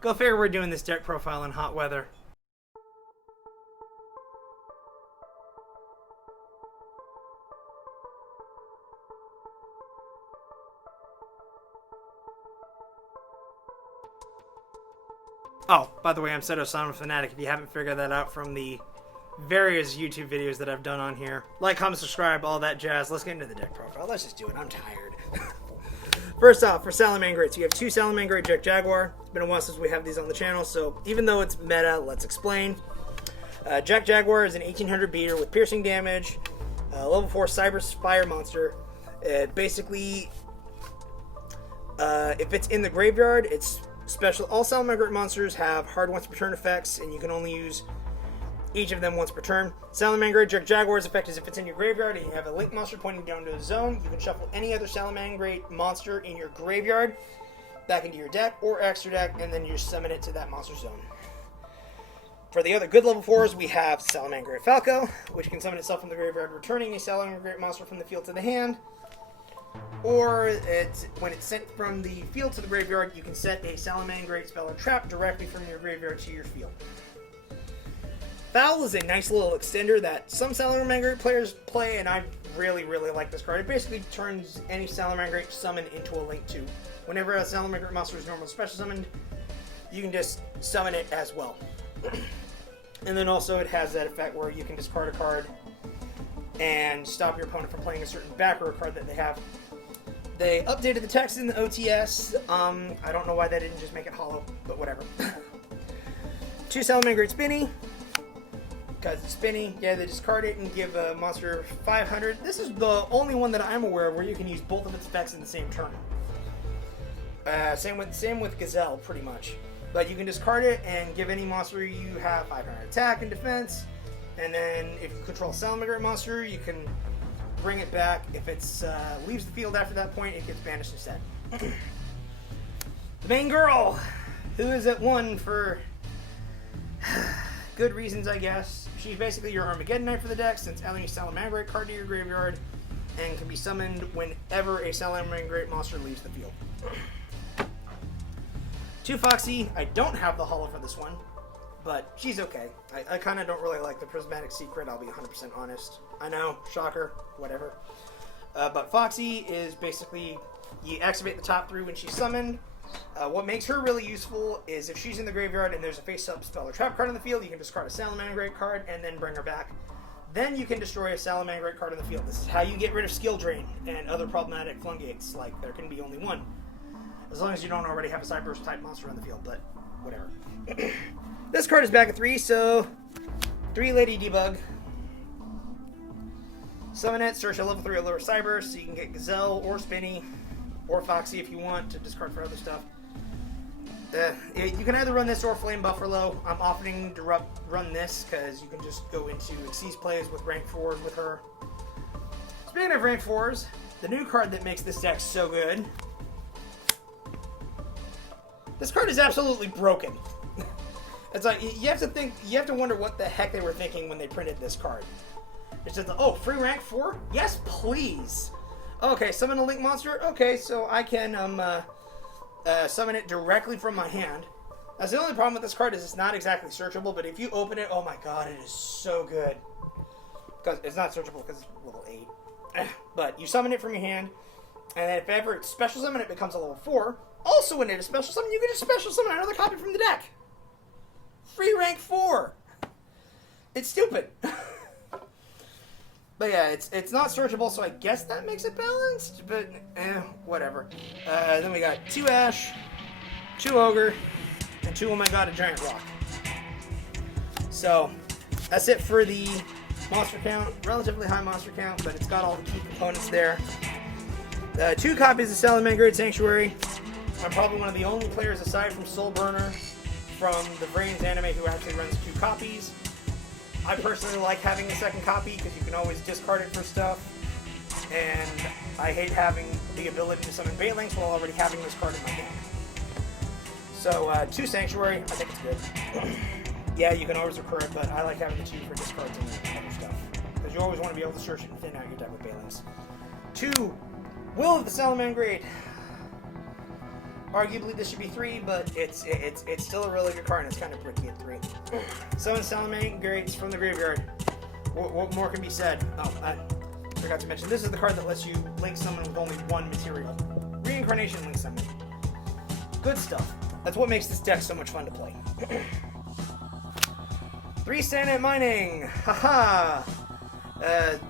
Go figure we're doing this deck profile in hot weather. Oh, by the way, I'm Seto Sound Fanatic. If you haven't figured that out from the various YouTube videos that I've done on here. Like, comment, subscribe, all that jazz. Let's get into the deck profile. Let's just do it. I'm tired. First off, for Salamangreats, you have two Salamangreat Jack Jaguar. It's been a while since we have these on the channel, so even though it's meta, let's explain. Jack Jaguar is an 1800 beater with piercing damage, level 4 Cyber Spire monster. Basically, if it's in the graveyard, it's special. All Salamangreat monsters have hard once per turn effects, and you can only use each of them once per turn. Salamangreat Jack Jaguar's effect is if it's in your graveyard and you have a link monster pointing down to a zone, you can shuffle any other Salamangreat monster in your graveyard back into your deck or extra deck, and then you summon it to that monster zone. For the other good level 4s, we have Salamangreat Falco, which can summon itself from the graveyard, returning a Salamangreat monster from the field to the hand. Or when it's sent from the field to the graveyard, you can set a Salamangreat spell or trap directly from your graveyard to your field. Foul is a nice little extender that some Salamangreat players play, and I really, really like this card. It basically turns any Salamangreat summon into a Link 2. Whenever a Salamangreat monster is normally special summoned, you can just summon it as well. And then also it has that effect where you can discard a card and stop your opponent from playing a certain back row card that they have. They updated the text in the OTS. I don't know why they didn't just make it hollow, but whatever. Two Salamangreat Spinny. Because it's spinny, yeah, they discard it and give a monster 500. This is the only one that I'm aware of where you can use both of its effects in the same turn. Same with Gazelle, pretty much. But you can discard it and give any monster you have 500 attack and defense. And then if you control a Salamangreat monster, you can bring it back. If it leaves the field after that point, it gets banished instead. The main girl, who is at 1 for good reasons, I guess. She's basically your Armageddon Knight for the deck, since adding a Salamangreat card to your graveyard and can be summoned whenever a Salamangreat monster leaves the field. 2 Foxy. I don't have the holo for this one, but she's okay. I kind of don't really like the Prismatic Secret, I'll be 100% honest. I know, shocker, whatever. But Foxy is basically, you activate the top 3 when she's summoned. What makes her really useful is if she's in the graveyard and there's a face-up spell or trap card on the field, you can discard a Salamangreat card and then bring her back. Then you can destroy a Salamangreat card on the field. This is how you get rid of Skill Drain and other problematic Flungates. Like, there can be only one. As long as you don't already have a Cyberse-type monster on the field, but whatever. This card is back at 3, so 3 Lady Debug. Summon it, search a level 3 or lower Cyberse, so you can get Gazelle or Spinny or Foxy if you want to discard for other stuff. You can either run this or Flame Buffalo. I'm opting to run this because you can just go into Xyz plays with rank 4s with her. Speaking of rank 4s, the new card that makes this deck so good. This card is absolutely broken. It's like, you have to wonder what the heck they were thinking when they printed this card. It's just, oh, free rank 4? Yes, please. Okay, summon a Link monster. Okay, so I can summon it directly from my hand. That's the only problem with this card is it's not exactly searchable, but if you open it, oh my god, it is so good. Because it's not searchable because it's level 8. But you summon it from your hand, and if ever it's special summon, it becomes a level 4. Also, when it is special summon, you can just special summon another copy from the deck. Free rank 4. It's stupid. But yeah, it's not searchable, so I guess that makes it balanced, but whatever. Then we got 2 Ash, 2 Ogre, and 2 Oh My God, a Giant Rock. So, that's it for the monster count. Relatively high monster count, but it's got all the key components there. 2 copies of Salamangreat Sanctuary. I'm probably one of the only players aside from Soulburner from the Vrains anime who actually runs 2 copies. I personally like having a second copy because you can always discard it for stuff, and I hate having the ability to summon Baitlinks while already having this card in my hand. So 2 Sanctuary, I think it's good. Yeah, you can always recur it, but I like having the 2 for discards and other stuff because you always want to be able to search and thin out your deck with Baitlinks. 2 Will of the Salamangreat. Arguably this should be 3, but it's still a really good card, and it's kind of bricky at 3. Summon Salamangreats from the graveyard. What more can be said? Oh, I forgot to mention, this is the card that lets you link summon with only 1 material. Reincarnation link summon. Good stuff. That's what makes this deck so much fun to play. 3 Standard Mining! Haha!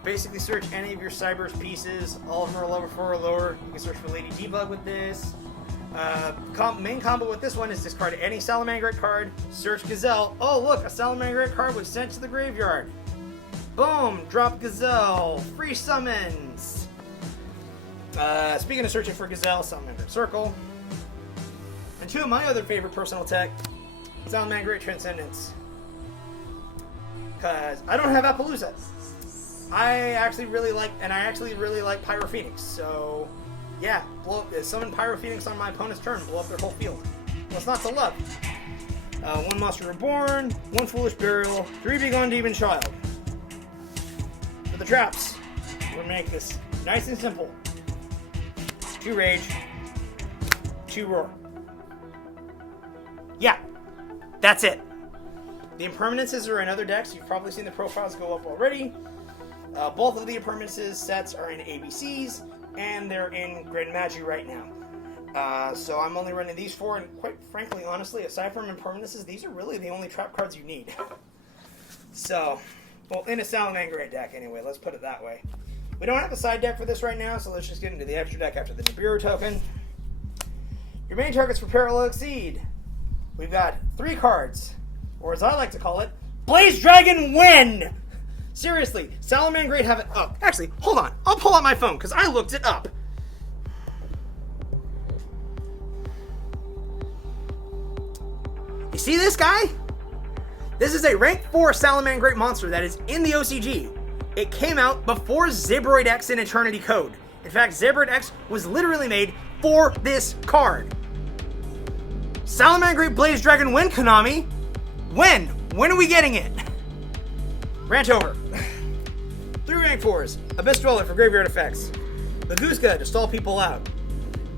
Basically search any of your Cyber's pieces. All of them are level 4 or lower. You can search for Lady Debug with this. Main combo with this one is discard any Salamangreat card, search Gazelle. Oh look, a Salamangreat card was sent to the graveyard. Boom! Drop Gazelle. Free summons! Speaking of searching for Gazelle, Salamangreat Circle. And 2 of my other favorite personal tech, Salamangreat Transcendence. Because I don't have Appaloosa. I actually really like Pyro Phoenix, so yeah, summon Pyro Phoenix on my opponent's turn, blow up their whole field. What's not to love? 1 Monster Reborn, 1 Foolish Burial, 3 Begone Demon Child. For the traps, we're gonna make this nice and simple. 2 Rage, 2 Roar. Yeah, that's it. The impermanences are in other decks. You've probably seen the profiles go up already. Both of the impermanences sets are in ABCs, and they're in Grand Magi right now. So I'm only running these 4, and quite frankly, honestly, aside from impermanences, these are really the only trap cards you need. So, well, in a Salamangreat deck anyway, let's put it that way. We don't have a side deck for this right now, so let's just get into the extra deck after the Nibiru token. Your main targets for Parallel Exceed. We've got 3 cards, or as I like to call it, Blaze Dragon Win! Seriously, Salamangreat have it up. Actually, hold on. I'll pull out my phone, because I looked it up. You see this guy? This is a rank 4 Salamangreat monster that is in the OCG. It came out before Zebroid X in Eternity Code. In fact, Zebroid X was literally made for this card. Salamangreat Blaze Dragon Win, Konami. When? When are we getting it? Rant over. 3 rank 4s. Abyss Dweller for graveyard effects. Laguska to stall people out.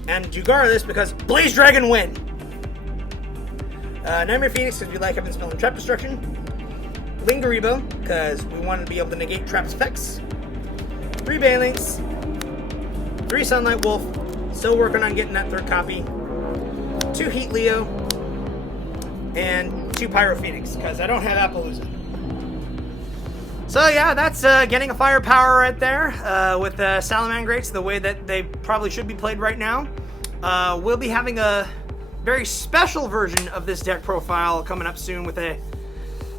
And Jugara this because Blaze Dragon Win. Nightmare Phoenix because we like having spell and trap destruction. Lingaribo because we want to be able to negate traps effects. 3 Banelinks. 3 Sunlight Wolf. Still working on getting that 3rd copy. 2 Heat Leo. And 2 Pyro Phoenix because I don't have Appaloosa. So yeah, that's getting a firepower right there with Salamangreats the way that they probably should be played right now. We'll be having a very special version of this deck profile coming up soon with a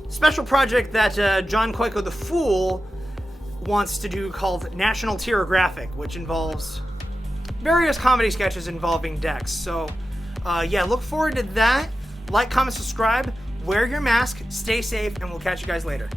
special project that John Koiko the Fool wants to do called National Tyrographic, which involves various comedy sketches involving decks. So yeah, look forward to that. Like, comment, subscribe, wear your mask, stay safe, and we'll catch you guys later.